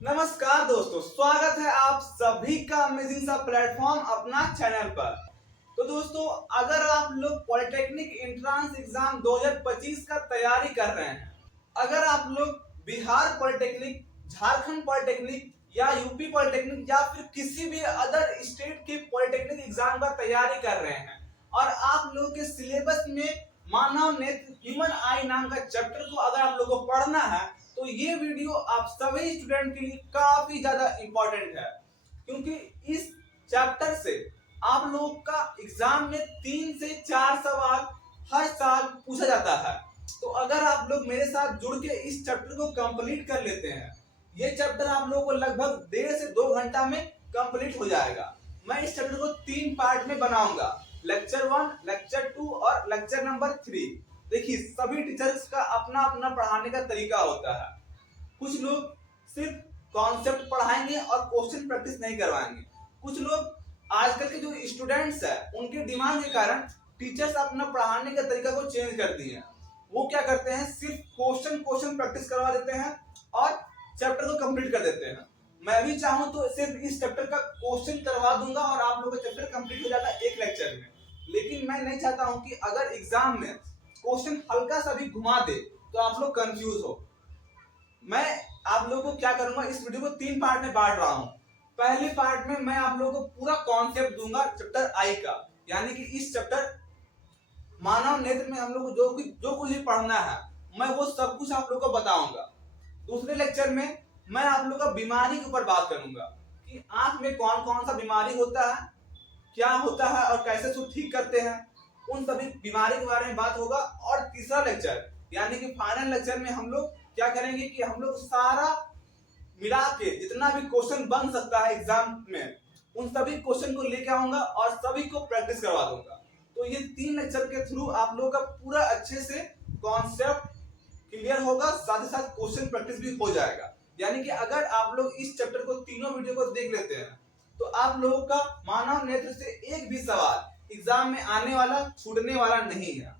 नमस्कार दोस्तों, स्वागत है आप सभी का अमेजिंग सा प्लेटफॉर्म अपना चैनल पर। तो दोस्तों, अगर आप लोग पॉलिटेक्निक एंट्रेंस एग्जाम 2025 का तैयारी कर रहे हैं, अगर आप लोग बिहार पॉलिटेक्निक, झारखंड पॉलिटेक्निक या यूपी पॉलिटेक्निक या फिर किसी भी अदर स्टेट के पॉलिटेक्निक एग्जाम का तैयारी कर रहे हैं और आप लोगों के सिलेबस में मानव नेत्र ह्यूमन आई नाम का चैप्टर को अगर आप लोगों को पढ़ना है, तो ये वीडियो आप सभी स्टूडेंट के लिए काफी ज्यादा इंपॉर्टेंट है, क्योंकि इस चैप्टर से आप लोगों का एग्जाम में 3 से 4 सवाल हर साल पूछा जाता है। तो अगर आप लोग मेरे साथ जुड़ के इस चैप्टर को कंप्लीट कर लेते हैं, ये चैप्टर आप लोगों को लगभग 1.5 से 2 घंटा में कंप्लीट हो जाएगा। मैं इस चैप्टर को 3 पार्ट में बनाऊंगा, लेक्चर 1, लेक्चर 2 और लेक्चर नंबर 3। देखिए, सभी टीचर्स का अपना अपना पढ़ाने का तरीका होता है। कुछ लोग सिर्फ कॉन्सेप्ट पढ़ाएंगे और क्वेश्चन प्रैक्टिस नहीं करवाएंगे। कुछ लोग, आजकल के जो स्टूडेंट्स हैं, उनके डिमांड के कारण टीचर्स अपना पढ़ाने का तरीका को चेंज कर दिए हैं। वो क्या करते हैं, सिर्फ क्वेश्चन प्रैक्टिस करवा देते हैं और चैप्टर को कंप्लीट कर देते हैं। मैं भी चाहूं तो सिर्फ इस चैप्टर का क्वेश्चन करवा दूंगा और आप लोगों का चैप्टर कंप्लीट हो जाता है एक लेक्चर में। लेकिन मैं नहीं चाहता हूं कि अगर एग्जाम में क्वेश्चन हल्का सा भी घुमा दे तो आप लोग कंफ्यूज हो। मैं आप लोगों को क्या करूंगा, इस वीडियो को 3 पार्ट में बांट रहा हूं। पहले पार्ट में मैं आप लोगों को पूरा कॉन्सेप्ट दूंगा चैप्टर आई का, यानी कि इस चैप्टर मानव नेत्र में हम लोग को जो कुछ भी पढ़ना है, मैं वो सब कुछ आप लोगों को बताऊंगा। दूसरे लेक्चर में मैं आप लोगों का बीमारी के ऊपर बात करूंगा कि आंख में कौन कौन सा बीमारी होता है, क्या होता है और कैसे उसको ठीक करते हैं, उन सभी बीमारी के बारे में बात होगा। और तीसरा लेक्चर यानी कि फाइनल लेक्चर में हम लोग क्या करेंगे कि हम लोग सारा मिला के जितना भी क्वेश्चन बन सकता है एग्जाम में, उन सभी क्वेश्चन को लेके आऊंगा और सभी को प्रैक्टिस करवा दूंगा। तो ये 3 लेक्चर के थ्रू आप लोगों का पूरा अच्छे से कॉन्सेप्ट क्लियर होगा, साथ ही साथ क्वेश्चन प्रैक्टिस भी हो जाएगा। यानी कि अगर आप लोग इस चैप्टर को तीनों वीडियो को देख लेते हैं, तो आप लोगों का मानव नेत्र से एक भी सवाल एग्जाम में आने वाला, छूटने वाला नहीं है।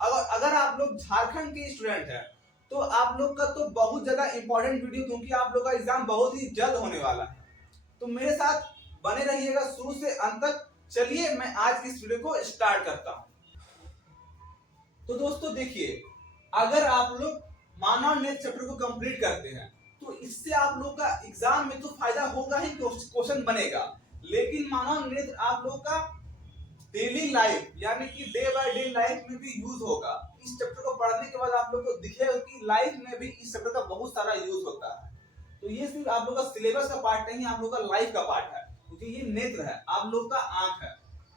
अगर आप लोग झारखंड के स्टूडेंट हैं, तो आप लोग का तो बहुत ज्यादा इंपॉर्टेंट वीडियो, क्योंकि आप लोग का एग्जाम बहुत ही जल्द होने वाला है। तो मेरे साथ बने रहिएगा शुरू से अंत तक। चलिए मैं आज की इस वीडियो को स्टार्ट करता हूं। तो दोस्तों देखिए, अगर आप लोग मानव नेत्र चैप्टर को कंप्लीट करते हैं, तो इससे आप लोग का एग्जाम में तो फायदा होगा ही, क्वेश्चन बनेगा। लेकिन मानव नेत्र आप लोग का डेली लाइफ यानी कि डे बाय डे लाइफ में भी यूज होगा। इस चैप्टर को पढ़ने के बाद आप लोग को दिखेगा कि लाइफ में भी इस चैप्टर का बहुत सारा यूज होता है। तो ये सिर्फ आप लोग का सिलेबस का पार्ट नहीं, आप लोग का लाइफ का पार्ट है, क्योंकि ये नेत्र है, आप लोग का आंख है।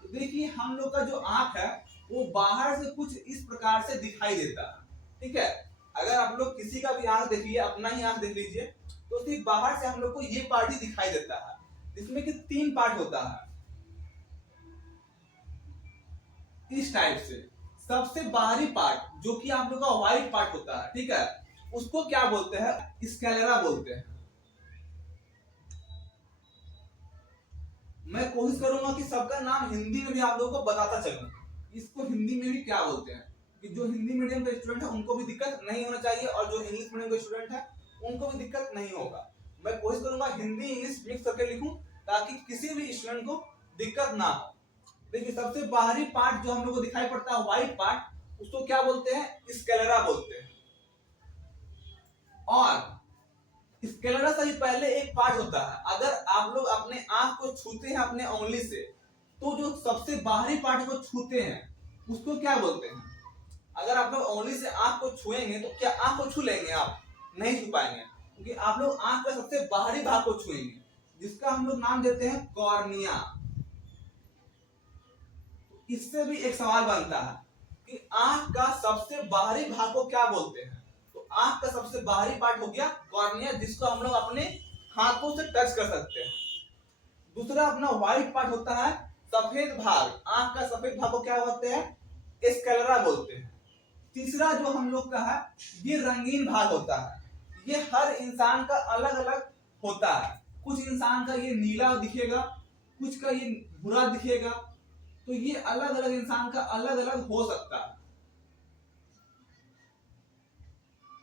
तो देखिए, हम लोग का जो आंख है वो बाहर से कुछ इस प्रकार से दिखाई देता है, ठीक है। अगर आप लोग किसी का भी आंख देखिए, अपना ही आंख देख लीजिए, तो सिर्फ बाहर से हम लोग को ये पार्ट ही दिखाई देता है, जिसमें कि 3 पार्ट होता है इस टाइप से। सबसे बाहरी पार्ट जो कि आप लोग का व्हाइट पार्ट होता है, ठीक है, उसको क्या बोलते हैं, स्क्लेरा बोलते हैं। मैं कोशिश करूंगा कि सबका नाम हिंदी में भी आप लोगों को बताता चलूं, इसको हिंदी में भी क्या बोलते हैं, कि जो हिंदी मीडियम का स्टूडेंट है उनको भी दिक्कत नहीं होना चाहिए और जो इंग्लिश मीडियम का स्टूडेंट है उनको भी दिक्कत नहीं होगा। मैं कोशिश करूंगा हिंदी इंग्लिश मिक्स करके लिखूं, ताकि किसी भी स्टूडेंट को दिक्कत ना हो। देखिए, सबसे बाहरी पार्ट जो हम लोग को दिखाई पड़ता है, व्हाइट पार्ट, उसको क्या बोलते हैं, स्क्लेरा बोलते हैं। और स्क्लेरा से पहले एक पार्ट होता है, अगर आप लोग अपने आंख को छूते हैं अपने उंगली से, तो जो सबसे बाहरी पार्ट को छूते हैं उसको क्या बोलते हैं। अगर आप लोग उंगली से आंख को छुएंगे तो क्या आंख को छू लेंगे आप? नहीं छू पाएंगे, क्योंकि आप लोग आंख का सबसे बाहरी भाग को छुएंगे, जिसका हम लोग नाम देते हैं कॉर्निया। इससे भी एक सवाल बनता है कि आंख का सबसे बाहरी भाग को क्या बोलते हैं। तो आंख का सबसे बाहरी पार्ट हो गया कॉर्निया, जिसको हम लोग अपने हाथों से टच कर सकते हैं। दूसरा अपना व्हाइट पार्ट होता है सफेद भाग, आंख का सफेद भाग को क्या बोलते हैं, स्क्लेरा बोलते हैं। तीसरा जो हम लोग का है, ये रंगीन भाग होता है। ये हर इंसान का अलग अलग होता है, कुछ इंसान का ये नीला दिखेगा, कुछ का ये भूरा दिखेगा। तो ये अलग अलग इंसान का अलग अलग हो सकता है।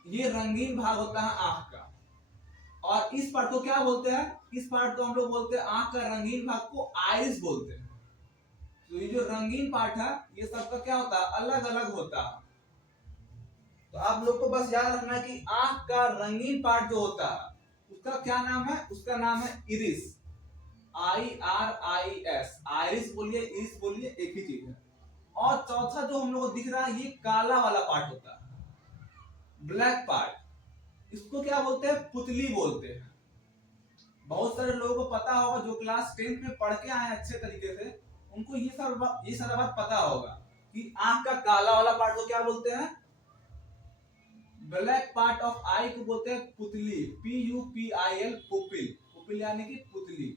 ये रंगीन भाग होता है आंख का। और इस पार्ट को क्या बोलते हैं, इस पार्ट को हम लोग बोलते हैं आंख का रंगीन भाग को आइरिस बोलते हैं। तो ये जो रंगीन पार्ट है ये सबका क्या होता है, अलग अलग होता है। तो आप लोग को बस याद रखना है कि आंख का रंगीन पार्ट जो होता है उसका क्या नाम है, उसका नाम है इरिस, IRIS, आइरिस बोलिए इरिस बोलिए एक ही चीज है। और चौथा जो हम लोग को दिख रहा है ये काला वाला पार्ट होता है, ब्लैक पार्ट, इसको क्या बोलते हैं, पुतली बोलते हैं। बहुत सारे लोगों को पता होगा जो क्लास 10th में पढ़ के आए अच्छे तरीके से, उनको ये सारा बात पता होगा कि आंख का काला वाला पार्ट को क्या बोलते हैं, ब्लैक पार्ट ऑफ आई को बोलते हैं पुतली, PUPIL, पुपिल, पुपिल यानी कि पुतली।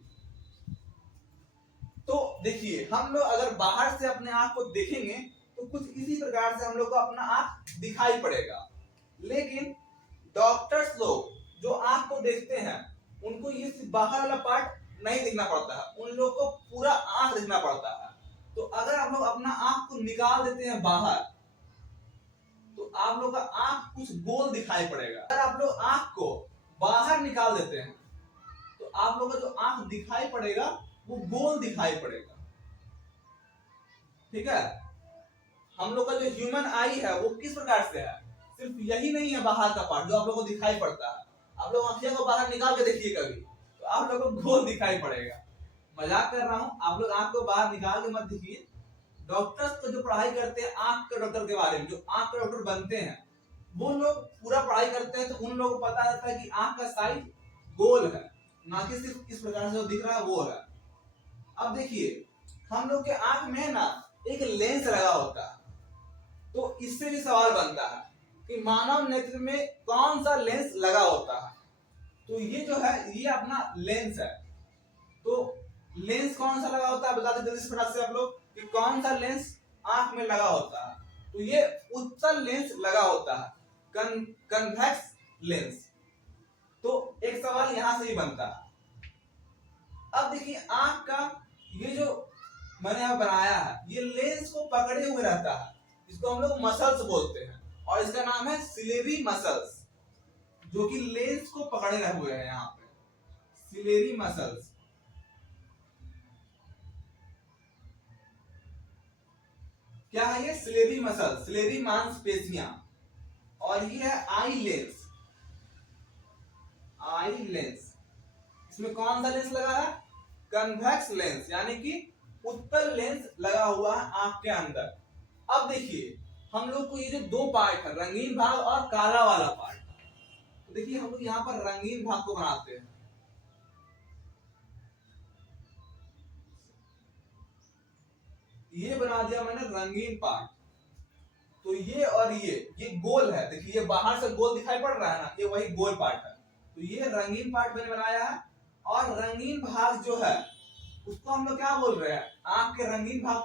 तो देखिए हम लोग अगर बाहर से अपने आंख को देखेंगे तो कुछ इसी प्रकार से हम लोग को अपना आंख दिखाई पड़ेगा, लेकिन डॉक्टर्स लोग जो आंख को देखते हैं उनको ये बाहर वाला पार्ट नहीं दिखना पड़ता है, उन लोगों को पूरा आंख दिखना पड़ता है। तो अगर आप लोग अपना आंख को निकाल देते हैं बाहर तो आप लोग का आंख कुछ गोल दिखाई पड़ेगा। अगर आप लोग आंख को बाहर निकाल देते हैं तो आप लोग का जो आंख दिखाई पड़ेगा वो गोल दिखाई पड़ेगा। ठीक है, हम लोग का जो ह्यूमन आई है वो किस प्रकार से है, सिर्फ यही नहीं है बाहर का पार्ट जो आप लोग को दिखाई पड़ता है। आप लोग आंखें को बाहर निकाल के देखिए कभी तो आप लोग को गोल दिखाई पड़ेगा। मजाक कर रहा हूं, आप लोग आंख को बाहर निकाल के मत देखिए। डॉक्टर्स तो जो पढ़ाई करते हैं आंख के डॉक्टर के बारे में, जो आंख के डॉक्टर बनते हैं वो लोग पूरा पढ़ाई करते हैं, तो उन लोगों को पता रहता है कि आंख का साइज गोल है, ना कि सिर्फ इस प्रकार से जो दिख रहा है वो है। अब देखिए हम लोग के आंख में ना एक लेंस लगा होता है, तो इससे भी सवाल बनता है कि मानव नेत्र में कौन सा लेंस लगा होता है। तो ये जो है ये अपना लेंस है। तो लेंस कौन सा लगा होता है बता दे जल्दी से फटाक से आप लोग कि कौन सा लेंस आंख में लगा होता है। तो ये उत्तल लेंस लगा होता है, कन्वेक्स लेंस। तो एक सवाल यहां से ही बनता है। अब देखिए आंख का ये जो मैंने यहां बनाया है ये लेंस को पकड़े हुए रहता है, इसको हम लोग मसल्स बोलते हैं और इसका नाम है सिलेरी मसल्स, जो कि लेंस को पकड़े हुए हैं यहाँ पे, सिलेरी मसल्स। क्या है ये, सिलेरी मसल, सिलेरी मांसपेशियां। और ये है आई लेंस, आई लेंस। इसमें कौन सा लेंस लगा है, कन्वेक्स लेंस, यानी कि उत्तल लेंस लगा हुआ है आंख के अंदर। अब देखिए हम लोग को ये जो दो पार्ट है, रंगीन भाग और काला वाला पार्ट, तो देखिए हम लोग यहाँ पर रंगीन भाग को बनाते हैं। ये बना दिया मैंने रंगीन पार्ट। तो ये और ये गोल है, देखिए ये बाहर से गोल दिखाई पड़ रहा है ना, ये वही गोल पार्ट है। तो ये रंगीन पार्ट मैंने बनाया है। और रंगीन भाग जो है उसको हम लोग क्या बोल रहे हैं, आंख के रंगीन भाग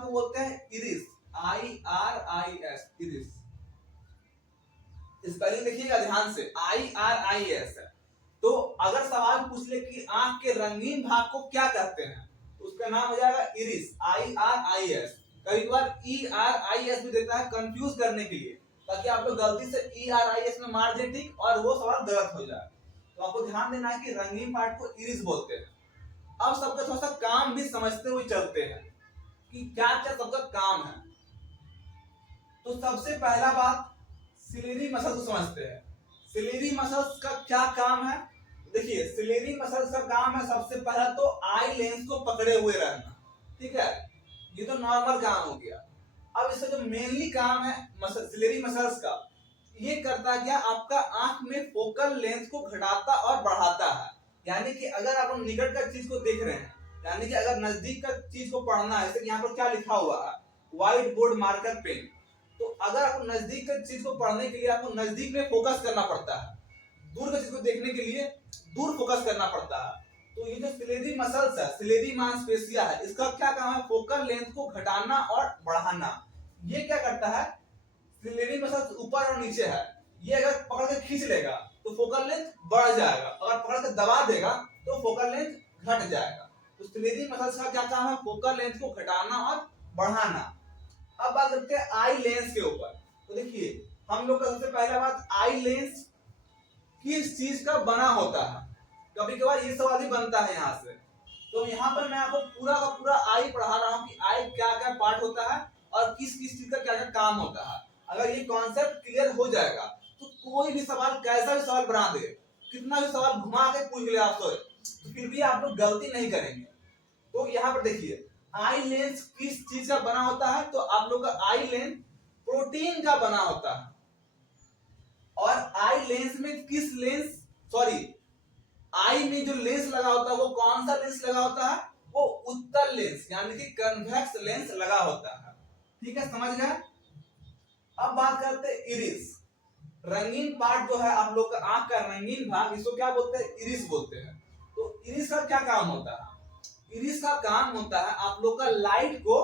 को बोलते हैं इरिस, IRIS, इरिस। स्पेलिंग देखिएगा ध्यान से, IRIS है। तो अगर सवाल पूछ ले कि आंख के रंगीन भाग को क्या कहते हैं तो उसका नाम हो जाएगा इरिस, IRIS। कई बार ERIS भी देता है कंफ्यूज करने के लिए, ताकि आप लोग गलती से ERIS में मार दें ठीक और वो सवाल गलत हो जाए। तो आपको ध्यान देना है कि रंगीन पार्ट को इरिस बोलते हैं। अब सबका थोड़ा सा काम भी समझते हुए चलते हैं कि क्या क्या सबका काम है। तो सबसे पहला बात सिलेरी मसल को समझते हैं। सिलेरी मसल्स का क्या काम है, देखिए सिलेरी मसल्स का काम है सबसे पहला तो आई लेंस को पकड़े हुए रहना। ठीक है, ये तो नॉर्मल काम हो गया। अब इसका जो मेनली काम है सिलेरी मसल्स का, ये करता है क्या, आपका आंख में फोकल लेंथ को घटाता और बढ़ाता है। यानी कि अगर आप निकट का चीज को देख रहे हैं, यानी कि अगर नजदीक का चीज को पढ़ना है, जैसे यहाँ पर क्या लिखा हुआ है, व्हाइट बोर्ड मार्कर पेन। तो अगर आपको नजदीक का चीज को पढ़ने के लिए आपको नजदीक में फोकस करना पड़ता है, दूर का चीज को देखने के लिए दूर फोकस करना पड़ता है। तो ये जो सिलेरी मसल्स है, सिलेरी मांसपेशियां है, इसका क्या काम है, फोकल लेंथ को घटाना और बढ़ाना। ये क्या करता है, सिलेरी मसल्स ऊपर और नीचे है, ये अगर पकड़ के खींच लेगा तो फोकल लेंथ बढ़ जाएगा, अगर पकड़ के दबा देगा तो फोकल लेंथ घट जाएगा। तो सिलेरी मसल्स का क्या काम है, फोकल लेंथ को घटाना और बढ़ाना। अब बात करते हैं आई लेंस के ऊपर। तो देखिए हम लोग का सबसे पहला बात आई लेंस किस चीज का बना होता है। कभी कभार ये सवाल ही बनता है यहाँ से। तो यहाँ पर मैं आपको पूरा का पूरा आई पढ़ा रहा हूँ कि आई क्या क्या पार्ट होता है और किस किस चीज का क्या क्या काम होता है। अगर ये कॉन्सेप्ट क्लियर हो जाएगा तो कोई भी सवाल, कैसा भी सवाल बना दे, कितना भी सवाल घुमा के पूछ ले आपसे, तो फिर भी आप लोग गलती नहीं करेंगे। तो यहाँ पर देखिए, आई लेंस किस चीज का बना होता है, तो आप लोग का आई लेंस प्रोटीन का बना होता है। और आई लेंस में किस लेंस, सॉरी, आई में जो लेंस लगा होता है वो कौन सा लेंस लगा होता है, वो उत्तल लेंस यानी कि कन्वेक्स लेंस लगा होता है। ठीक है, समझ गए। अब बात करते हैं इरिस। रंगीन पार्ट जो है आप लोग का आंख का रंगीन भाग, इसको क्या बोलते हैं, इरिस बोलते हैं। तो इरिस का क्या काम होता है, इरिस का काम होता है आप लोग का लाइट को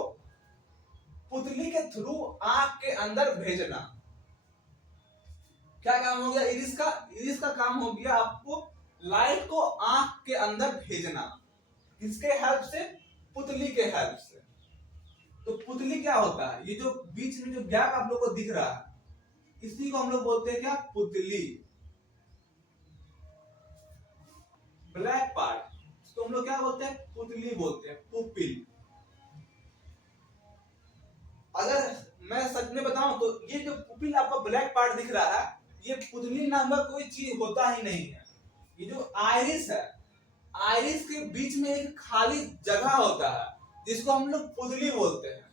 पुतली के थ्रू आंख के अंदर भेजना। क्या काम हो गया इरिस का, इरिस का काम हो गया आपको लाइट को आंख के अंदर भेजना। किसके हेल्प से, पुतली के हेल्प से। तो पुतली क्या होता है, ये जो बीच में जो गैप आप लोग को दिख रहा है, इसी को हम लोग बोलते हैं क्या, पुतली। ब्लैक पार्ट तो हम लोग क्या बोलते हैं, पुतली बोलते हैं, पुपिल। अगर मैं सच में बताऊं तो ये जो पुपिल आपका ब्लैक पार्ट दिख रहा है, ये पुतली नाम का कोई चीज होता ही नहीं है। ये जो आइरिस है, आइरिस के बीच में एक खाली जगह होता है जिसको हम लोग पुतली बोलते हैं,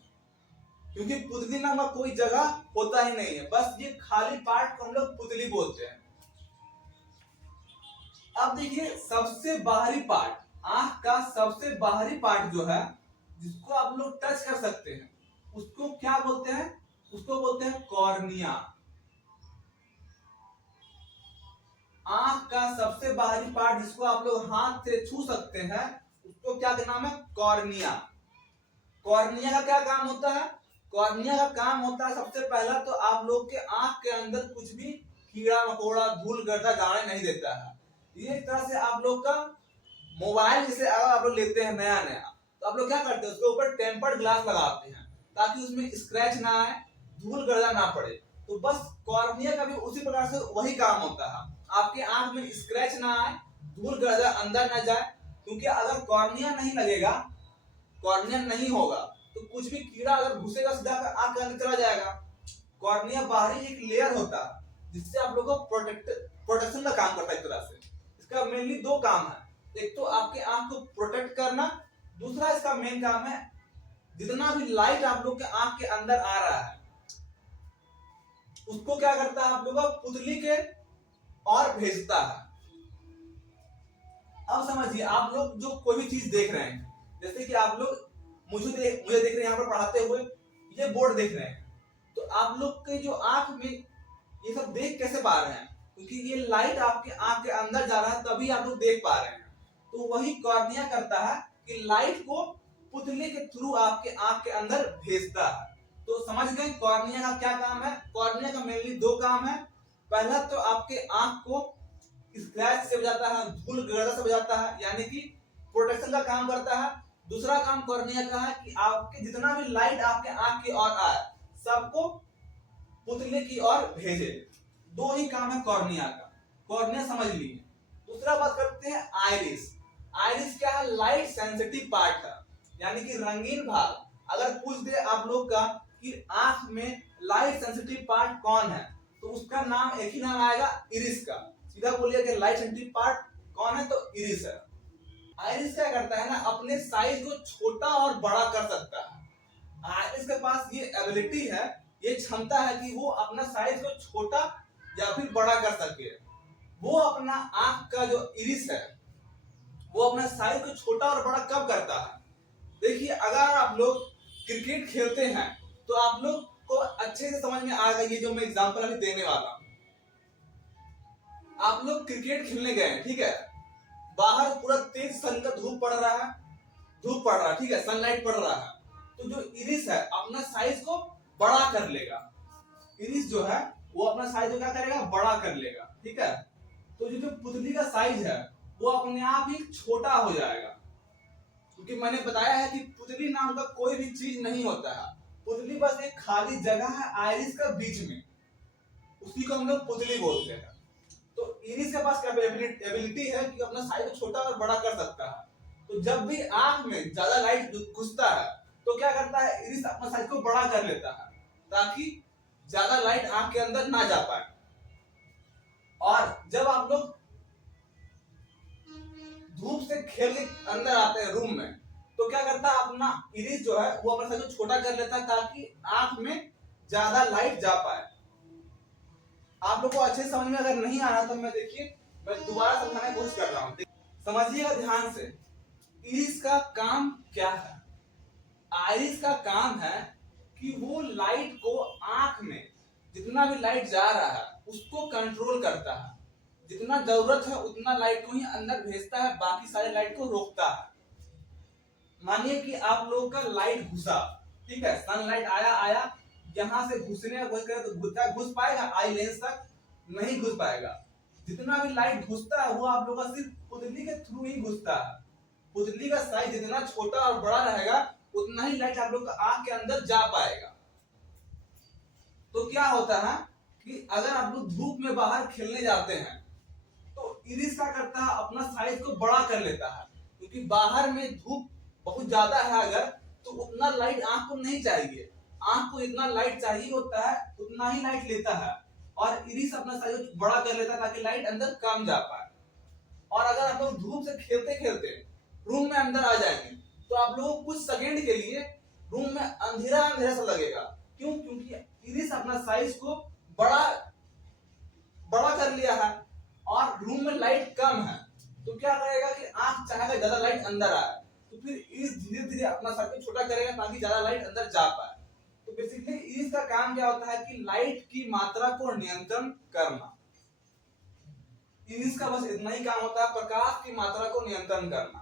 क्योंकि पुतली नाम का कोई जगह होता ही नहीं है, बस ये खाली पार्ट को हम लोग पुतली बोलते हैं। अब देखिए, सबसे बाहरी पार्ट, आंख का सबसे बाहरी पार्ट जो है, जिसको आप लोग टच कर सकते हैं, उसको क्या बोलते हैं, उसको बोलते हैं कॉर्निया। आंख का सबसे बाहरी पार्ट जिसको आप लोग हाथ से छू सकते हैं, उसको क्या नाम है, कॉर्निया। कॉर्निया का क्या काम होता है, कॉर्निया का काम होता है सबसे पहला तो आप लोग के आंख के अंदर कुछ भी कीड़ा मकोड़ा धूल गर्दा जाने नहीं देता है। ये एक तरह से आप लोग का मोबाइल जैसे अगर आप लोग लेते हैं नया नया, तो आप लोग क्या करते हैं, उसके ऊपर टेम्पर्ड ग्लास लगाते हैं ताकि उसमें स्क्रैच ना आए, धूल गर्दा ना पड़े। तो बस कॉर्निया का भी उसी प्रकार से वही काम होता है, आपके आंख में स्क्रैच ना आए, धूल गर्दा अंदर ना जाए। क्योंकि अगर कॉर्निया नहीं लगेगा, कॉर्निया नहीं होगा, तो कुछ भी कीड़ा अगर घुसेगा सीधा आंख के अंदर चला जाएगा। कॉर्निया बाहरी एक लेयर होता है जिससे आप लोगों को प्रोटेक्शन का काम करता है। एक तरह से इसका मेनली दो काम है, एक तो आपके आंख को प्रोटेक्ट करना, दूसरा इसका मेन काम है जितना भी लाइट आप लोग के आंख के अंदर आ रहा है उसको क्या करता है, आप लोग पुतली के और भेजता है। अब समझिए, आप लोग जो कोई भी चीज देख रहे हैं, जैसे कि आप लोग मुझे देख रहे हैं यहाँ पर पढ़ाते हुए, ये बोर्ड देख रहे हैं, तो आप लोग के जो आंख में ये सब देख कैसे पा रहे हैं, क्योंकि ये लाइट आपके आंख के अंदर जा रहा है तभी आप लोग देख पा रहे हैं। तो वही कॉर्निया करता है कि लाइट को पुतली के थ्रू आपके आंख के अंदर भेजता है। तो समझ गए कॉर्निया का क्या काम है। कॉर्निया का मेनली दो काम है, पहला तो आपके आंख को स्क्रैच से बचाता है, धूल गर्दा से बचाता है, यानी कि प्रोटेक्शन का काम करता है। दूसरा काम कॉर्निया का है कि आपके जितना भी लाइट आपके आंख की ओर आए सबको पुतली की ओर भेजे। दो ही काम है कॉर्निया का, कॉर्निया समझ लीजिए। दूसरा बात करते हैं आइरिस। आइरिस क्या है, लाइट सेंसिटिव पार्ट है, यानी कि रंगीन भाग। अगर पूछ दे आप लोग का कि आंख में लाइट सेंसिटिव पार्ट कौन है, तो उसका नाम एक ही नाम आएगा, इरिस का। सीधा बोलिए कि लाइट सेंसिटिव पार्ट कौन है, तो इरिस है। आइरिस क्या करता है ना, अपने साइज को छोटा और बड़ा कर सकता है। आइरिस के पास ये एबिलिटी है, ये क्षमता है कि वो अपना साइज को छोटा या फिर बड़ा कर सके। वो अपना आंख का जो इरिस है, वो अपना साइज को छोटा और बड़ा कब करता है, देखिए अगर आप लोग क्रिकेट खेलते हैं तो आप लोग को अच्छे से समझ में आ गई, ये जो मैं एग्जांपल अभी देने वाला हूं। आप लोग क्रिकेट खेलने गए, ठीक है, बाहर पूरा तेज सन का धूप पड़ रहा है, ठीक है, सनलाइट पड़ रहा है, तो जो इरिस है अपना साइज को बड़ा कर लेगा। इरिस जो है वो अपना साइज को क्या करेगा, बड़ा कर लेगा, ठीक है। तो जो पुतली का साइज है वो अपने आप ही छोटा हो जाएगा, क्योंकि मैंने बताया है कि पुतली नाम का कोई भी चीज नहीं होता है, पुतली बस एक खाली जगह है आइरिस का बीच में, उसी को हम लोग पुतली बोलते हैं। तो इरिस के पास क्या एबिलिटी है कि अपना साइज को छोटा और बड़ा कर सकता है। तो जब भी आंख में ज्यादा लाइट घुसता है तो क्या करता है, इरिस अपना साइज को बड़ा कर लेता है ताकि ज्यादा लाइट आंख के अंदर ना जा पाए। और जब आप लोग धूप से खेल के अंदर आते हैं रूम में तो क्या करता है, अपना इरिस जो है वो अपना साइज को छोटा कर लेता है ताकि आंख में ज्यादा लाइट जा पाए। आप लोग को अच्छे समझ में अगर नहीं आ रहा तो मैं दोबारा समझाने की कोशिश कर रहा हूँ, समझिएगा ध्यान से। इरिस का काम क्या है? आइरिस का काम है कि वो लाइट को आंख में जितना भी लाइट जा रहा है उसको कंट्रोल करता है। जितना जरूरत है उतना लाइट को ही अंदर भेजता है, बाकी सारे लाइट को रोकता है। मानिए कि आप लोगों का लाइट घुसा, ठीक है, सनलाइट आया यहां से घुसने का कोशिश करे तो घुस पाएगा? आई लेंस तक नहीं घुस पाएगा। जितना भी लाइट घुसता है वो आप लोग का सिर्फ पुतली के थ्रू ही घुसता है। पुतली का साइज जितना छोटा और बड़ा रहेगा उतना ही लाइट आप लोग का आंख के अंदर जा पाएगा। तो क्या होता है कि अगर आप लोग धूप में बाहर खेलने जाते हैं तो इरिस क्या करता है, अपना साइज को बड़ा कर लेता है, क्योंकि बाहर में धूप बहुत ज्यादा है अगर तो उतना लाइट आंख को नहीं चाहिए। आंख को जितना लाइट चाहिए होता है उतना ही लाइट लेता है और इरिस अपना साइज बड़ा कर लेता है ताकि लाइट अंदर कम जा पाए। और अगर आप लोग धूप से खेलते खेलते रूम में अंदर आ जाएंगे तो आप लोगों को कुछ सेकंड के लिए रूम में अंधेरा अंधेरा सा लगेगा। क्यों? क्योंकि इरिस अपना साइज को बड़ा बड़ा कर लिया है और रूम में लाइट कम है। तो क्या करेगा कि आंख चाहेगा ज्यादा लाइट अंदर आए तो फिर इरिस धीरे धीरे अपना सर्कल छोटा करेगा ताकि ज्यादा लाइट अंदर जा पाए। तो बेसिकली इरिस का काम क्या होता है कि लाइट की मात्रा को नियंत्रण करना। इरिस का बस इतना ही काम होता है, प्रकाश की मात्रा को नियंत्रण करना।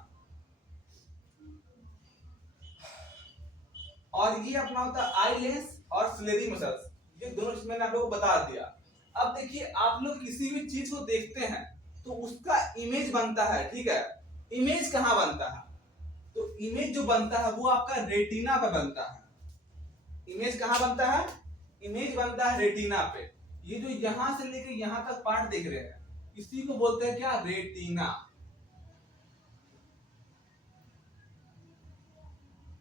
और ये अपना होता है आई लेंस और सिलेरी मसल्स, ये दोनों चीज मैंने आप लोगों को बता दिया। अब देखिए, आप लोग किसी भी चीज को देखते हैं तो उसका इमेज बनता है, ठीक है। इमेज कहाँ बनता है? तो इमेज जो बनता है वो आपका रेटिना पे बनता है। इमेज कहाँ बनता है? इमेज बनता है रेटिना पे। ये जो यहां से लेकर यहां तक पार्ट देख रहे हैं इसी को बोलते हैं क्या? रेटिना।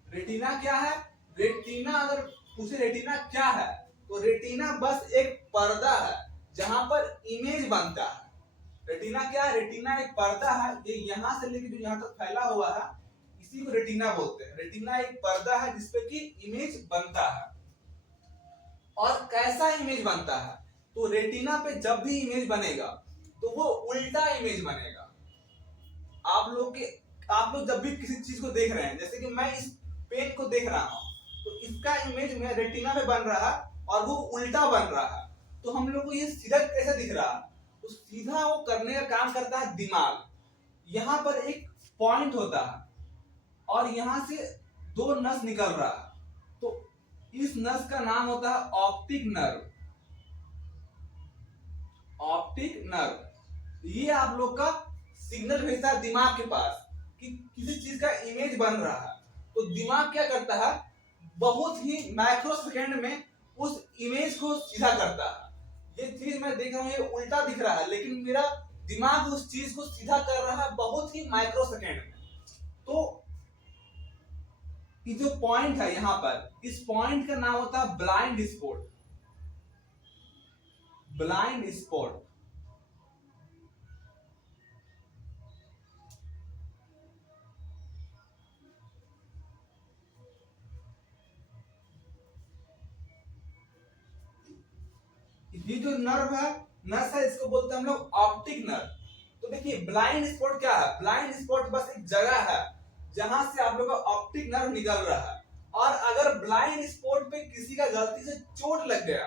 रेटिना क्या है? रेटिना अगर पूछे रेटिना क्या है तो रेटिना बस एक पर्दा है जहां पर इमेज बनता है। रेटिना क्या है? रेटिना एक पर्दा है, ये यहां से लेकर जो यहां तक फैला हुआ है इसी को रेटिना बोलते हैं। रेटिना एक पर्दा है जिसपे कि इमेज बनता है। और कैसा इमेज बनता है? तो रेटिना पे जब भी इमेज बनेगा तो वो उल्टा इमेज बनेगा। आप लोग जब भी किसी चीज को देख रहे हैं, जैसे कि मैं इस पेन को देख रहा हूं तो इसका इमेज में रेटिना पे बन रहा है और वो उल्टा बन रहा है। तो हम लोग को ये सीधा कैसे दिख रहा है? तो सीधा वो करने का काम करता है दिमाग। यहाँ पर एक पॉइंट होता है और यहां से दो नस निकल रहा है, तो इस नस का नाम होता है ऑप्टिक नर्व। ऑप्टिक नर्व ये आप लोग का सिग्नल भेजता है दिमाग के पास कि किसी चीज का इमेज बन रहा है। तो दिमाग क्या करता है? बहुत ही माइक्रो सेकेंड में उस इमेज को सीधा करता है। ये चीज मैं देख रहा हूं ये उल्टा दिख रहा है लेकिन मेरा दिमाग उस चीज को सीधा कर रहा है बहुत ही माइक्रो सेकेंड में। तो ये जो पॉइंट है यहां पर, इस पॉइंट का नाम होता है ब्लाइंड स्पॉट। Blind spot. ये जो नर्व है, नस है, इसको बोलते हैं हम लोग ऑप्टिक नर्व। तो देखिए ब्लाइंड स्पॉट क्या है? ब्लाइंड स्पॉट बस एक जगह है जहां से आप लोग का ऑप्टिक नर्व निकल रहा है। और अगर ब्लाइंड स्पॉट पे किसी का गलती से चोट लग गया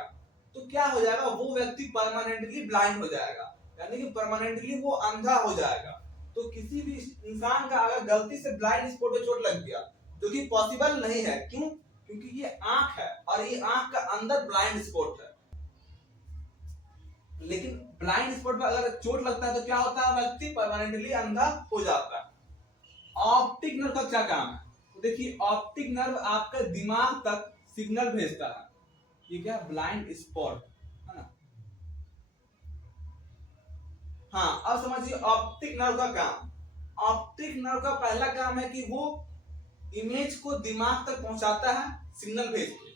तो क्या हो जाएगा? वो व्यक्ति परमानेंटली ब्लाइंड हो जाएगा, यानी कि परमानेंटली वो अंधा हो जाएगा। तो किसी भी इंसान का अगर गलती से ब्लाइंड स्पॉट पे चोट लग गया जो कि पॉसिबल नहीं है, क्यों? क्योंकि ये आंख है और ये आंख का अंदर ब्लाइंड स्पॉट है। लेकिन ब्लाइंड स्पॉट पर अगर चोट लगता है तो क्या होता है? व्यक्ति परमानेंटली अंधा हो जाता है। ऑप्टिक नर्व का क्या काम है? तो देखिए ऑप्टिक नर्व आपका दिमाग तक सिग्नल भेजता है। ये क्या? ब्लाइंड स्पॉट है ना। हाँ, अब समझिए ऑप्टिक नर्व का काम। ऑप्टिक नर्व का पहला काम है कि वो इमेज को दिमाग तक पहुंचाता है सिग्नल भेज के।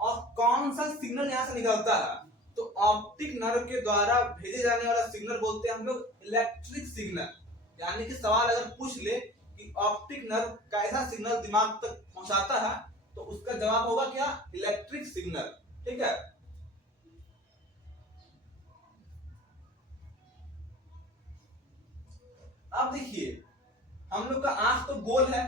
और कौन सा सिग्नल यहाँ से निकलता है, तो ऑप्टिक नर्व के द्वारा भेजे जाने वाला सिग्नल बोलते हैं हम लोग इलेक्ट्रिक सिग्नल। यानी कि सवाल अगर पूछ ले कि ऑप्टिक नर्व कैसा सिग्नल दिमाग तक पहुंचाता है, तो उसका जवाब होगा क्या, इलेक्ट्रिक सिग्नल। ठीक है। अब देखिए हम लोग का आंख तो गोल है,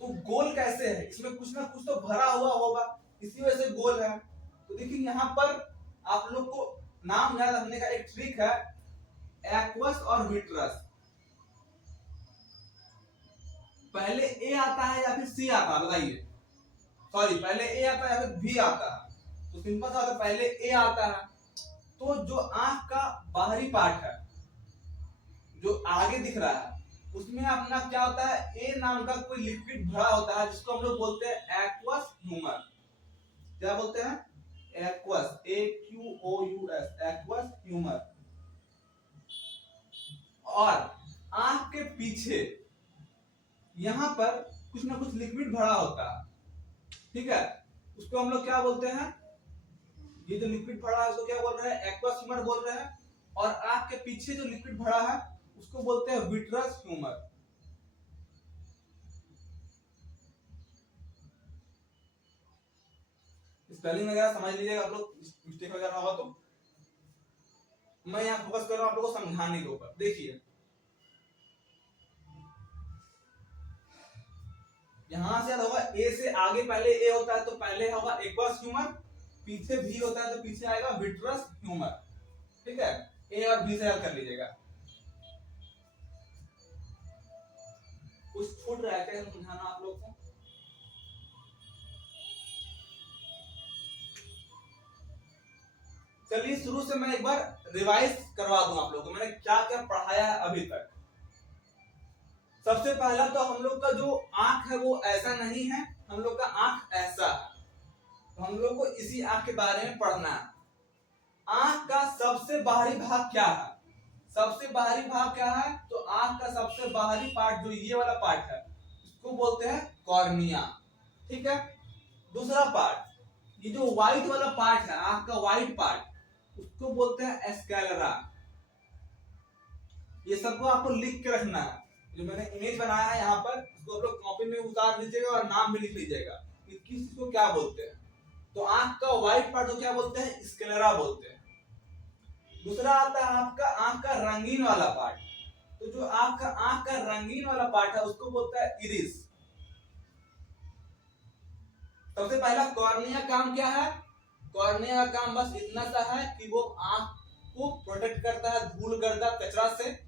तो गोल कैसे है, इसमें कुछ ना कुछ तो भरा हुआ होगा, इसी वजह से गोल है। तो देखिए यहाँ पर आप लोग को नाम याद रखने का एक ट्रिक है, एक्वस और विट्रस। पहले ए आता है या फिर सी आता है, बताइए। सॉरी, पहले ए आता है या फिर बी आता है, तो सिंपल सा होता है, पहले ए आता है। तो जो आंख का बाहरी पार्ट है, जो आगे दिख रहा है, उसमें अपना क्या होता है, ए नाम का कोई लिक्विड भरा होता है, जिसको हम लोग बोलते हैं एक्वस ह्यूमर। क्या बोलते हैं, एक्वस, AQOUS, एक्वस ह्यूमर। और आंख के पीछे यहां पर कुछ ना कुछ लिक्विड भरा होता है, ठीक है, उसको हम लोग क्या बोलते हैं, ये जो लिक्विड भरा है उसको क्या बोल रहे हैं, एक्वस ह्यूमर बोल रहे हैं। और आंख के पीछे जो लिक्विड भरा है उसको बोलते हैं विट्रस ह्यूमर। स्पेलिंग वगैरह समझ लीजिएगा आप लोग, मिस्टेक वगैरह होगा तो। मैं यहाँ फोकस कर रहा हूँ आप लोगों को समझाने के ऊपर। देखिए यहां से होगा, ए से आगे पहले ए होता है तो पहले होगा एक्वस ह्यूमर, पीछे भी होता है तो पीछे आएगा विट्रस ह्यूमर। ठीक है, ए और बी से याद कर लीजिएगा। कुछ छूट रहा है क्या समझाना आप लोग को? चलिए शुरू से मैं एक बार रिवाइज करवा दूं आप लोगों को, मैंने क्या क्या पढ़ाया है अभी तक। सबसे पहला तो हम लोग का जो आंख है वो ऐसा नहीं है, हम लोग का आंख ऐसा है, तो हम लोग को इसी आंख के बारे में पढ़ना है। आंख का सबसे बाहरी भाग क्या है, सबसे बाहरी भाग क्या है, तो आंख का सबसे बाहरी पार्ट जो ये वाला पार्ट है इसको बोलते हैं कॉर्निया। ठीक है। दूसरा पार्ट, ये जो व्हाइट वाला पार्ट है, आंख का व्हाइट पार्ट, उसको बोलते हैं स्क्लेरा। ये सबको आपको लिख के रखना है, जो मैंने इमेज बनाया है यहाँ पर, उसको आप लोग कॉपी में उतार लीजिएगा और नाम भी लिख लीजिएगा कि किस को क्या बोलते हैं। तो आंख का व्हाइट पार्ट को क्या बोलते हैं, स्क्लेरा बोलते हैं। दूसरा आता है आपका आंख का रंगीन वाला पार्ट, तो जो आंख का रंगीन वाला पार्ट है उसको बोलता है इरिस। सबसे पहला कॉर्निया काम क्या है, कॉर्निया का काम बस इतना सा है कि वो आंख को प्रोटेक्ट करता है धूल गर्दा कचरा से।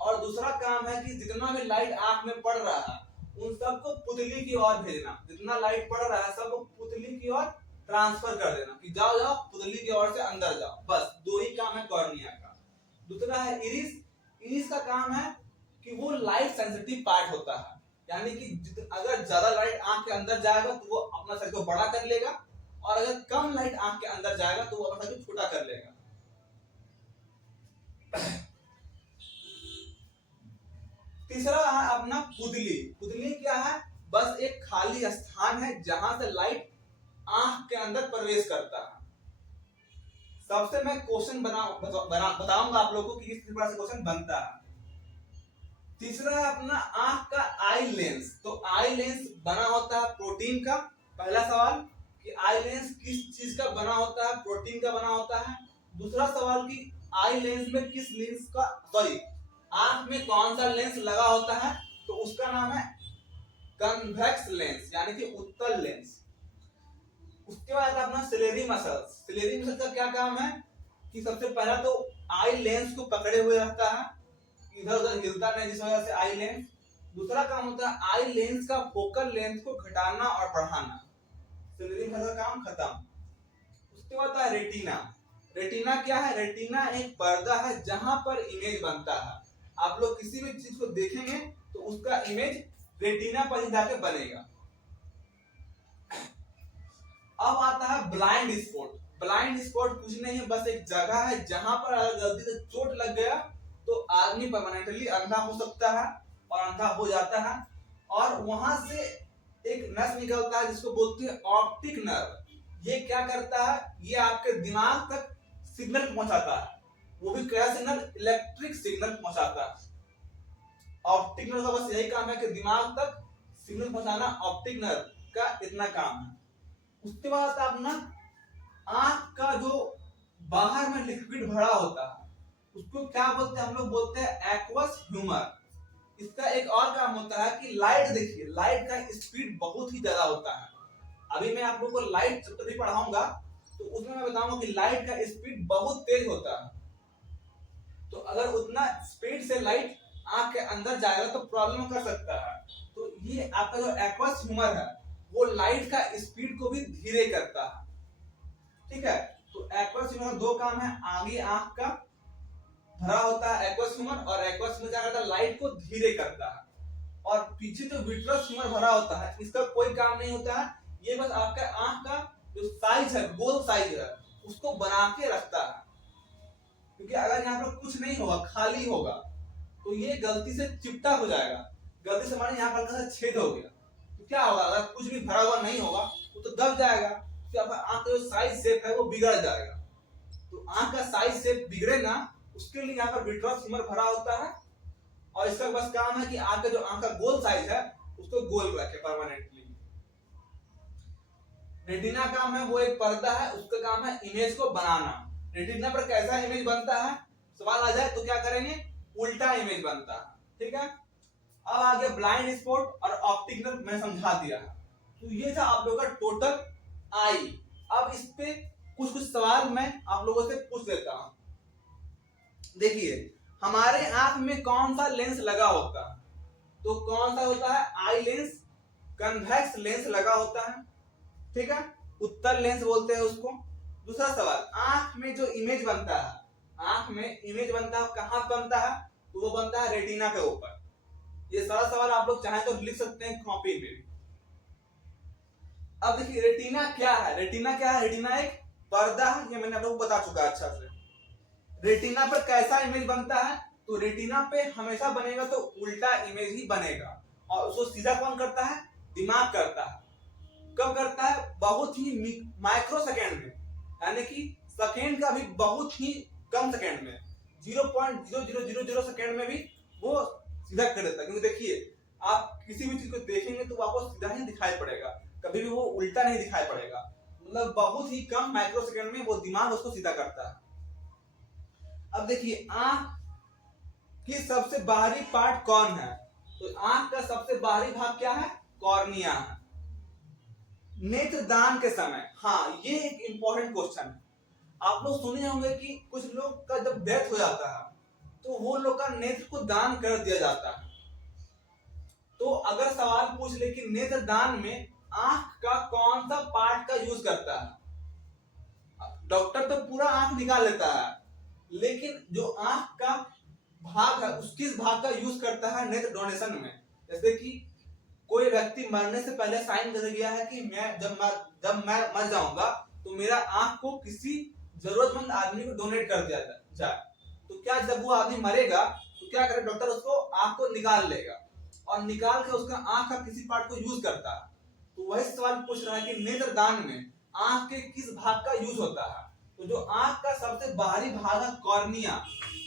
और दूसरा काम है कि जितना भी लाइट आंख में पड़ रहा है उन सबको पुतली की ओर भेजना, जितना लाइट पड़ रहा है सबको पुतली की ओर ट्रांसफर कर देना कि जाओ जाओ पुतली की ओर से अंदर जाओ। बस दो ही काम है कॉर्निया का। दूसरा है इरिस। इरिस का काम है कि वो लाइट सेंसिटिव पार्ट होता है, यानी कि अगर ज्यादा लाइट आंख के अंदर जाएगा तो वो अपना साइज को बड़ा कर लेगा, और अगर कम लाइट आंख के अंदर जाएगा तो वो अपना साइज को छोटा कर लेगा। तीसरा है अपना पुतली। पुतली क्या है, बस एक खाली स्थान है जहां से लाइट आंख के अंदर प्रवेश करता है। सबसे मैं क्वेश्चन बताऊंगा आप लोगों को कि किस प्रकार से क्वेश्चन बनता है। तीसरा है अपना आंख का आई लेंस। तो आई लेंस बना होता है प्रोटीन का। पहला सवाल कि आई लेंस किस चीज का बना होता है, प्रोटीन का बना होता है। दूसरा सवाल कि आई लेंस में किस लेंस का, सॉरी, आंख में कौन सा लेंस लगा होता है, तो उसका नाम है कन्वेक्स लेंस, यानी कि उत्तल लेंस। उसके बाद अपना सिलेरी मसल्स। सिलेरी मसल का क्या काम है कि सबसे पहला तो आई लेंस को पकड़े हुए रखता है, इधर उधर हिलता नहीं, जिस वजह से आई लेंस। दूसरा काम होता है आई लेंस का फोकल लेंथ को घटाना और बढ़ाना। सिलेरी मसल का काम खत्म। उसके बाद है रेटिना। रेटिना क्या है, रेटिना एक पर्दा है जहां पर इमेज बनता है। आप लोग किसी भी चीज को देखेंगे तो उसका इमेज रेटिना पर ही जाके बनेगा। अब आता है ब्लाइंड स्पॉट। ब्लाइंड स्पॉट कुछ नहीं है, बस एक जगह है जहां पर अगर गलती से चोट लग गया तो आदमी परमानेंटली अंधा हो सकता है और अंधा हो जाता है। और वहां से एक नस निकलता है जिसको बोलते हैं ऑप्टिक नर्व। ये क्या करता है, ये आपके दिमाग तक सिग्नल पहुंचाता है। वो भी क्या सिग्नल, इलेक्ट्रिक सिग्नल पहुंचाता है। ऑप्टिक नर्व का बस यही काम है कि दिमाग तक सिग्नल पहुंचाना, ऑप्टिक नर्व का इतना काम है। उसके बाद आप ना आंख का जो बाहर में लिक्विड भरा होता है उसको क्या बोलते हैं, हम लोग बोलते हैं एक्वस ह्यूमर। इसका एक और काम होता है कि लाइट, देखिए लाइट का स्पीड बहुत ही ज्यादा होता है। अभी मैं आप लोगों को लाइट चैप्टर भी पढ़ाऊंगा तो उसमें मैं बताऊंगा कि लाइट का स्पीड बहुत तेज होता है। तो अगर उतना स्पीड से लाइट आंख के अंदर जाएगा तो प्रॉब्लम कर सकता है। तो ये आपका जो एक्वस ह्यूमर है वो लाइट का स्पीड को भी धीरे करता है, ठीक है। तो एक्वस ह्यूमर का दो काम है, आगे आंख का भरा होता है एक्वस ह्यूमर, और एक्वस ह्यूमर क्या करता है, लाइट को धीरे करता है। और पीछे जो विट्रस ह्यूमर भरा होता है इसका कोई काम नहीं होता है, ये बस आपका आंख का जो साइज है, गोल साइज है, उसको बना के रखता है। क्योंकि अगर यहाँ पर कुछ नहीं होगा, खाली होगा, तो ये गलती से चिपटा हो जाएगा। गलती से हमारे यहाँ पर छेद हो गया तो क्या होगा, अगर कुछ भी भरा हुआ नहीं होगा तो दब जाएगा, तो आंख का जो साइज शेप है वो बिगड़ जाएगा। तो आंख का साइज शेप बिगड़े ना, उसके लिए यहाँ पर विट्रस ह्यूमर भरा होता है। और इसका बस काम है कि आंख का जो आंख का गोल साइज है उसको गोल रखे परमानेंटली। रेटिना काम है, वो एक पर्दा है, उसका काम है इमेज को बनाना। रेटिना पर कैसा इमेज बनता है, सवाल आ जाए तो क्या करेंगे, उल्टा इमेज बनता है, ठीक है। अब आगे ब्लाइंड स्पॉट और ऑप्टिक नर्व मैं समझा दिया है। तो ये था आप लोगों का टोटल आई। अब इस पे कुछ कुछ सवाल मैं आप लोगों से पूछ लेता हूं। देखिए हमारे आंख में कौन सा लेंस लगा होता है, तो कौन सा होता है, आई लेंस, कन्वेक्स लेंस लगा होता है, ठीक है, उत्तल लेंस बोलते हैं उसको। दूसरा सवाल, आंख में जो इमेज बनता है, आंख में इमेज बनता है कहां बनता है, तो वो बनता है रेटिना के ऊपर। ये सारा सवाल आप लोग चाहें तो लिख सकते हैं कॉपी में। अब देखिए रेटिना क्या है, रेटिना क्या है, रेटिना एक पर्दा है, ये मैंने आप लोगों को बता चुका है अच्छा से। रेटिना पर कैसा इमेज बनता है, तो रेटिना पे हमेशा बनेगा तो उल्टा इमेज ही बनेगा, और उसको सीधा कौन करता है, दिमाग करता है। कब करता है, बहुत ही माइक्रो सेकेंड में, यानी कि सेकेंड का भी बहुत ही कम सेकेंड में, 0.0000 सेकेंड में भी वो सीधा कर देता है। क्योंकि देखिए आप किसी भी चीज को देखेंगे तो आपको सीधा ही दिखाई पड़ेगा, कभी भी वो उल्टा नहीं दिखाई पड़ेगा। मतलब बहुत ही कम माइक्रो सेकेंड में वो दिमाग उसको सीधा करता है। अब देखिए आंख की सबसे बाहरी पार्ट कौन है, तो आंख का सबसे बाहरी भाग क्या है, कॉर्निया है। नेत्रदान के समय, हाँ ये एक इंपॉर्टेंट क्वेश्चन है। आप लोग सुने होंगे कि कुछ लोग का जब डेथ हो जाता है तो वो लोग का नेत्र को दान कर दिया जाता है। तो अगर सवाल पूछ ले कि नेत्र दान में आंख का कौन सा पार्ट का यूज करता है, डॉक्टर तो पूरा आंख निकाल लेता है, लेकिन जो आंख का भाग है उस किस भाग का यूज करता है नेत्र डोनेशन में। जैसे कि कोई व्यक्ति मरने से पहले साइन कर गया है कि मैं जब मैं मर जाऊंगा तो मेरा आंख को किसी जरूरतमंद आदमी को डोनेट कर दिया जाए, तो क्या जब वो आदमी मरेगा तो क्या करे, डॉक्टर उसको आंख को निकाल लेगा और निकाल के उसका आंख का किसी पार्ट को यूज करता है। तो वही सवाल पूछ रहा है कि नेत्र दान में आंख के किस भाग का यूज होता है, तो जो आंख का सबसे बाहरी भाग है कॉर्निया,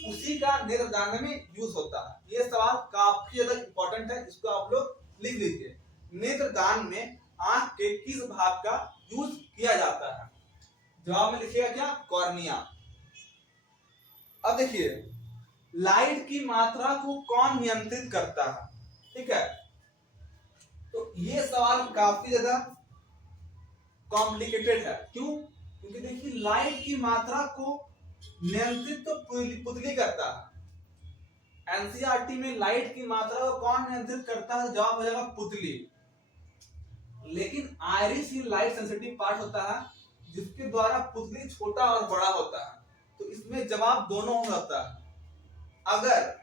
उसी का नेत्र दान में यूज होता है। ये सवाल काफी ज्यादा इंपॉर्टेंट है, इसको आप लोग लिख लीजिए। नेत्र दान में आंख के किस भाग का यूज किया जाता है, जवाब में लिखिएगा क्या, कॉर्निया। अब देखिए लाइट की मात्रा को कौन नियंत्रित करता है, ठीक है। तो ये सवाल काफी ज्यादा कॉम्प्लिकेटेड है, क्यों, क्योंकि देखिए लाइट की मात्रा को नियंत्रित तो पुतली करता है। एनसीईआरटी में लाइट की मात्रा को कौन नियंत्रित करता है, जवाब हो जाएगा पुतली। लेकिन आइरिस ही लाइट सेंसिटिव पार्ट होता है जिसके द्वारा पुतली छोटा और बड़ा होता है। तो इसमें जवाब दोनों हो सकता है। अगर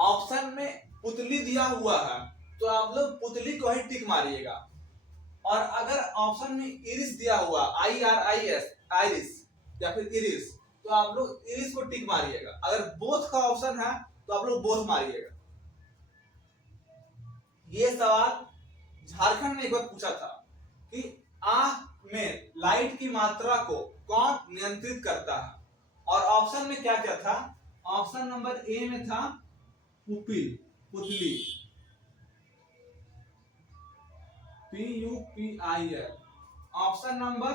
ऑप्शन में पुतली दिया हुआ है तो आप लोग पुतली को ही टिक मारिएगा, और अगर ऑप्शन में इरिस दिया हुआ, IRIS, आइरिस या फिर इरिस, तो आप लोग इरिस को टिक मारिएगा, अगर बोथ का ऑप्शन है तो आप लोग बोथ मारिएगा। ये सवाल झारखंड में एक बार पूछा था कि आंख में लाइट की मात्रा को कौन नियंत्रित करता है, और ऑप्शन में क्या क्या था। ऑप्शन नंबर ए में था पुपिल, पुतली, PUPIL। ऑप्शन नंबर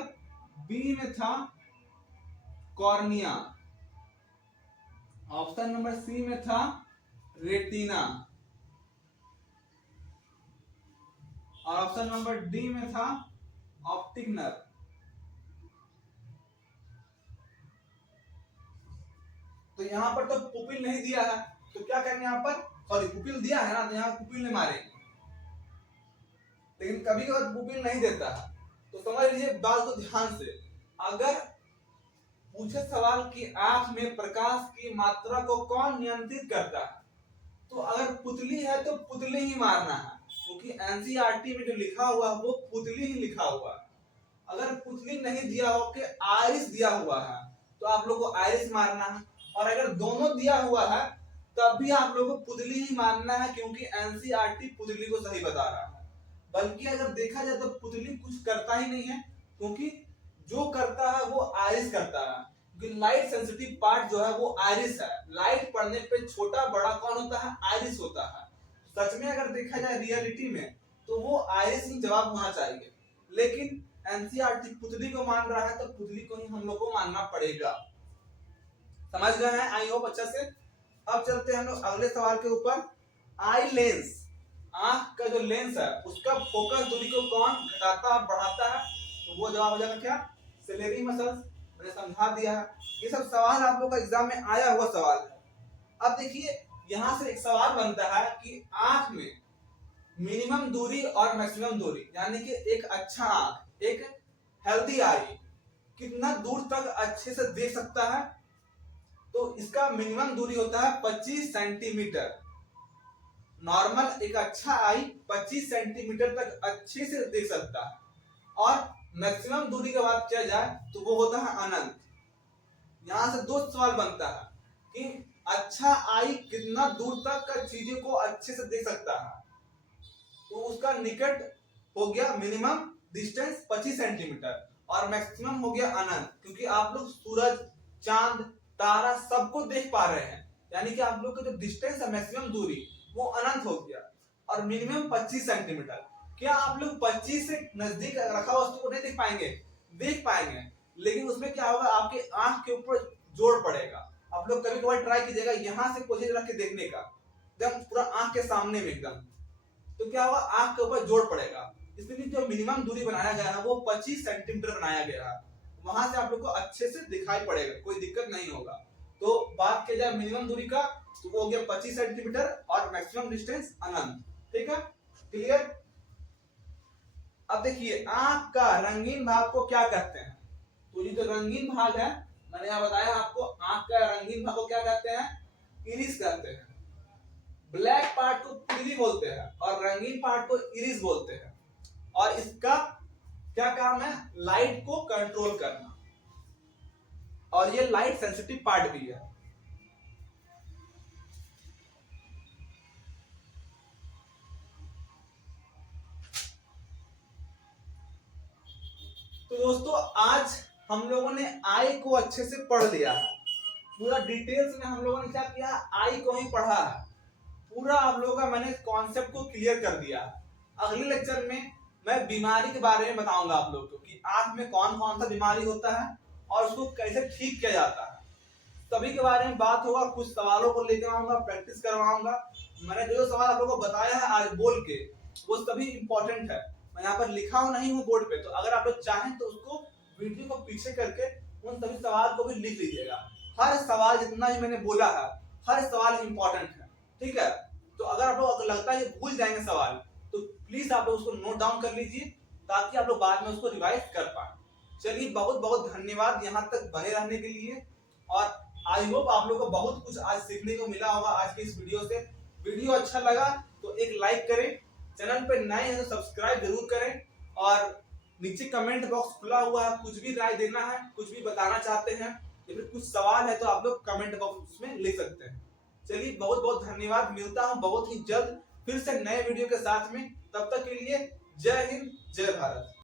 बी में था कॉर्निया। ऑप्शन नंबर सी में था रेटिना, और ऑप्शन नंबर डी में था ऑप्टिक नर्व। तो यहां पर तो पुपिल नहीं दिया है, तो क्या करेंगे यहाँ पर, सॉरी पुपिल दिया है ना, तो यहाँ पुपिल नहीं मारेंगे। लेकिन कभी कभार पुपिल नहीं देता है, तो समझ लीजिए बात को ध्यान से। अगर पूछे सवाल कि आंख में प्रकाश की मात्रा को कौन नियंत्रित करता है, तो अगर पुतली है तो पुतली ही मारना है, क्योंकि एनसीईआरटी में जो लिखा हुआ है वो पुतली ही लिखा हुआ है। अगर पुतली नहीं दिया हो कि आइरिस दिया हुआ है, तो आप लोग को आइरिस मारना है, और अगर दोनों दिया हुआ है तब भी आप लोग को पुतली ही मानना है, क्योंकि एनसीईआरटी पुतली को सही बता रहा है। बल्कि अगर देखा जाए तो पुतली कुछ करता ही नहीं है, क्योंकि जो करता है वो आइरिस करता है, क्योंकि लाइट सेंसिटिव पार्ट जो है वो आइरिस है। लाइट पड़ने पे छोटा बड़ा कौन होता है, आइरिस होता है। सच में अगर देखा जाए रियलिटी में तो वो आइरिस ही जवाब होना चाहिए, लेकिन एनसीईआरटी पुतली को मान रहा है, तो पुतली को ही हम लोग को मानना पड़ेगा। समझ गए हैं, आई होप अच्छा से। अब चलते हैं हम लोग अगले सवाल के ऊपर। आई लेंस, आंख का जो लेंस है उसका फोकस दूरी को कौन घटाता और बढ़ाता है, तो वो जवाब हो जाएगा क्या, सिलेरी मसल्स। मैंने समझा दिया है। ये सब सवाल आप लोग का एग्जाम में आया हुआ सवाल है। अब देखिए यहां से एक सवाल बनता है कि आंख में मिनिमम दूरी और मैक्सिमम दूरी, यानी कि एक अच्छा आंख, एक हेल्दी आई कितना दूर तक अच्छे से देख सकता है, तो इसका मिनिमम दूरी होता है 25 सेंटीमीटर। नॉर्मल एक अच्छा आई 25 सेंटीमीटर तक अच्छे से देख सकता है, और मैक्सिमम दूरी की बात किया जाए तो वो होता है अनंत। यहां से दो सवाल बनता है कि अच्छा आई कितना दूर तक का चीजों को अच्छे से देख सकता है, तो उसका निकट हो गया मिनिमम डिस्टेंस 25 सेंटीमीटर, और मैक्सिमम हो गया अनंत, क्योंकि आप लोग सूरज, चांद, तारा सबको देख पा रहे हैं, यानी कि आप लोग का जो डिस्टेंस है मैक्सिमम दूरी वो अनंत हो गया। और मिनिमम 25 सेंटीमीटर, क्या आप लोग 25 से नजदीक रखा वस्तु को नहीं देख पाएंगे, देख पाएंगे, लेकिन उसमें क्या होगा, आपके आंख के ऊपर जोर पड़ेगा। आप लोग कभी कभार ट्राई कीजिएगा यहां से कोशिश रख के देखने का, एकदम पूरा आंख के सामने में एकदम, तो क्या होगा, आंख के ऊपर जोर पड़ेगा। इसलिए जो मिनिमम दूरी बनाया गया है वो 25 सेंटीमीटर बनाया गया है, वहां से आप लोग को अच्छे से दिखाई पड़ेगा, कोई दिक्कत नहीं होगा। तो बात की जाए मिनिमम दूरी का, तो वो हो गया 25 सेंटीमीटर, और मैक्सिमम डिस्टेंस अनंत। ठीक है, क्लियर। अब देखिए आंख का रंगीन भाग को क्या कहते हैं, तो ये जो रंगीन भाग है, मैंने यहाँ बताया आपको, आंख का रंगीन भाग को क्या कहते हैं, इरिस कहते हैं। ब्लैक पार्ट को पुतली बोलते हैं, और रंगीन पार्ट को इरिस बोलते हैं। और इसका क्या काम है, लाइट को कंट्रोल करना, और ये लाइट सेंसिटिव पार्ट भी है। तो दोस्तों आज हम लोगों ने आई को अच्छे से पढ़ लिया है, पूरा डिटेल्स में हम लोगों ने क्या किया, आई को ही पढ़ा है, पूरा आप लोगों का मैंने कॉन्सेप्ट को क्लियर कर दिया। अगले लेक्चर में मैं बीमारी के बारे में बताऊंगा आप लोग को कि आंख में कौन कौन सा बीमारी होता है और उसको कैसे ठीक किया जाता है, सभी के बारे में बात होगा। कुछ सवालों को लेकर आऊंगा, प्रैक्टिस करवाऊंगा। मैंने जो सवाल आप लोगों को बताया है आज बोल के, वो सभी इंपॉर्टेंट है, मैं यहाँ पर लिखा हूँ नहीं हूँ बोर्ड पे, तो अगर आप लोग चाहें तो उसको वीडियो को पीछे करके उन सभी सवाल को भी लिख लीजिएगा। हर सवाल जितना भी मैंने बोला है, हर सवाल इंपॉर्टेंट है, ठीक है। तो अगर आप लोग लगता है भूल जाएंगे सवाल, तो प्लीज आप लोग उसको नोट डाउन कर लीजिए, ताकि आप लोग बाद में उसको रिवाइज कर पाए। चलिए बहुत बहुत धन्यवाद यहाँ तक बने रहने के लिए, और आई होप आप लोग को बहुत कुछ आज सीखने को मिला होगा आज के इस वीडियो से। वीडियो अच्छा लगा तो एक लाइक करें, चैनल पे नए हैं तो सब्सक्राइब जरूर करें, और नीचे कमेंट बॉक्स खुला हुआ है, कुछ भी राय देना है, कुछ भी बताना चाहते हैं या फिर कुछ सवाल है तो आप लोग कमेंट बॉक्स में लिख सकते हैं। चलिए बहुत बहुत धन्यवाद, मिलता हूं बहुत ही जल्द फिर से नए वीडियो के साथ में। तब तक के लिए जय हिंद, जय भारत।